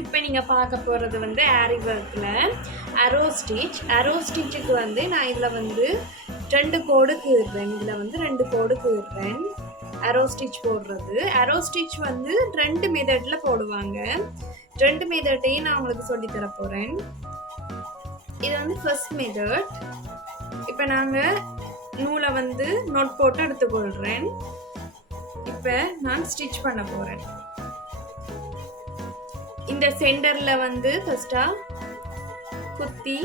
இப்போ நீங்கள் பார்க்க போகிறது வந்து ஆரி ஒர்க்கில் அரோ ஸ்டிச்சுக்கு வந்து நான் இதில் வந்து 2 கோடு கீறுறேன். இதில் வந்து 2 கோடு கீறுறேன். அரோ ஸ்டிச் போடுறது. அரோ ஸ்டிச் வந்து 2 மெத்தடில் போடுவாங்க. 2 மெத்தட்டையும் நான் உங்களுக்கு சொல்லித்தர போகிறேன். இது வந்து ஃபர்ஸ்ட் மெத்தட். இப்போ நாங்கள் நூலை வந்து நோட் போட்டு எடுத்துக்கொள்கிறேன். இப்போ நான் ஸ்டிச் பண்ண போகிறேன். இந்த சென்டரில் வந்து ஃபர்ஸ்ட்டாக குத்தி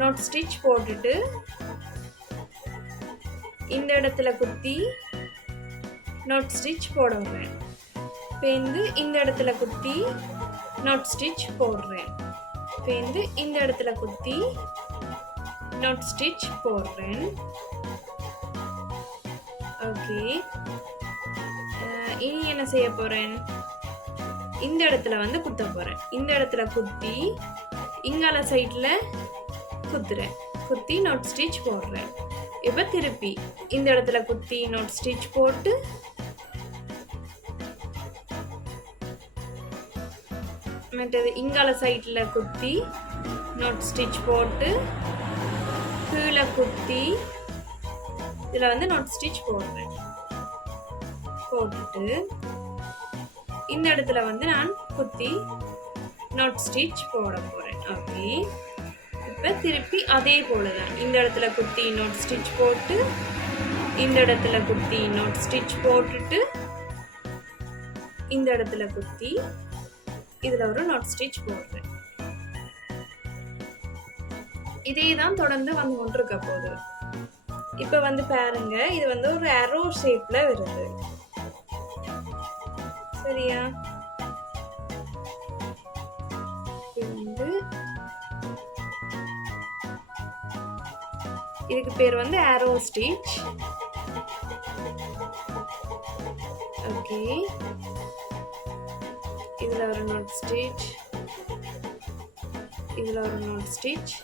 நோட் ஸ்டிச் போட்டுட்டு இந்த இடத்துல குத்தி நோட் ஸ்டிச் போடுறேன். பேந்து இந்த இடத்துல குத்தி நோட் ஸ்டிச் போடுறேன். பேந்து இந்த இடத்துல குத்தி நோட் ஸ்டிச் போடுறேன். ஓகே, இனி என்ன செய்ய போறேன்? இந்த இடத்துல வந்து குத்த போறேன். இந்த இடத்துல குத்தி இங்கால சைட்ல குத்துறேன். குத்தி நோட் ஸ்டிச் போடுறேன். இப்ப திருப்பி இந்த இடத்துல குத்தி நோட் ஸ்டிச் போட்டு மற்றது இங்கால சைட்ல குத்தி நோட் ஸ்டிச் போட்டு கீழே குத்தி இதுல வந்து நோட் ஸ்டிச் போடுறேன். போட்டுட்டு இந்த இடத்துல வந்து நான் குத்தி நோட் ஸ்டிச் போட போறேன். ஓகே, இப்ப திருப்பி அதே போலதான் இந்த இடத்துல குத்தி நோட் ஸ்டிச் போட்டு இந்த இடத்துல குத்தி நோட் ஸ்டிச் போட்டுட்டு இந்த இடத்துல குத்தி இதுல ஒரு நோட் ஸ்டிச் போடுறேன். இதே தான் தொடர்ந்து வந்து கொண்டிருக்க போகுது. இப்ப வந்து பாருங்க, இது வந்து ஒரு அரோ ஷேப்ல வருது. சரியா? இதுக்கு பேர் வந்து அரோ ஸ்டிச். ஓகே, இதுல ஒரு நோட் ஸ்டிச், இதுல ஒரு நோட் ஸ்டிச்,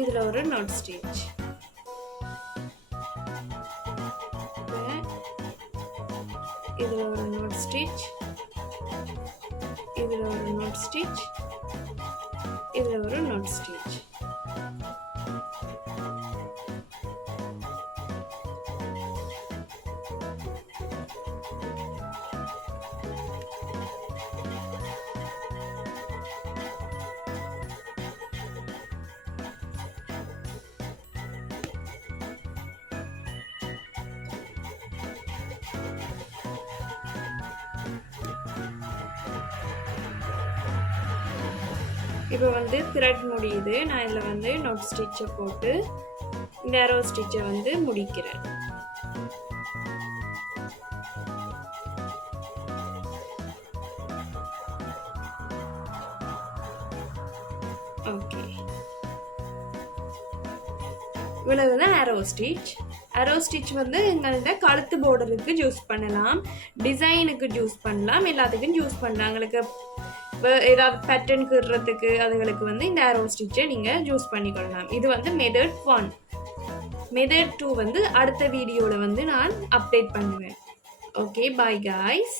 இதுல ஒரு நோட் ஸ்டிச். இதுல ஒரு நோட் ஸ்டிச், இதுல ஒரு நோட் ஸ்டிச், இதுல ஒரு நோட் ஸ்டிச். இப்போ வந்து த்ரெட் முடியுது. நான் இதில் வந்து நோட் ஸ்டிச்சை போட்டு இந்த அரோ ஸ்டிச்சை வந்து முடிக்கிறேன். ஓகே, இவ்வளவுதான் அரோ ஸ்டிச். அரோ ஸ்டிச் வந்து எங்கள்கிட்ட கழுத்து பார்டருக்கு யூஸ் பண்ணலாம், டிசைனுக்கு யூஸ் பண்ணலாம், எல்லாத்துக்கும் யூஸ் பண்ணலாம். எங்களுக்கு ஏதாவது பேட்டர்ன் கீறதுக்கு அதுகளுக்கு வந்து இந்த அரோ ஸ்டிச்சை நீங்கள் யூஸ் பண்ணிக்கொள்ளலாம். இது வந்து மெத்தட் 1. மெத்தட் 2 வந்து அடுத்த வீடியோவில் வந்து நான் அப்டேட் பண்ணுவேன். Okay, bye guys.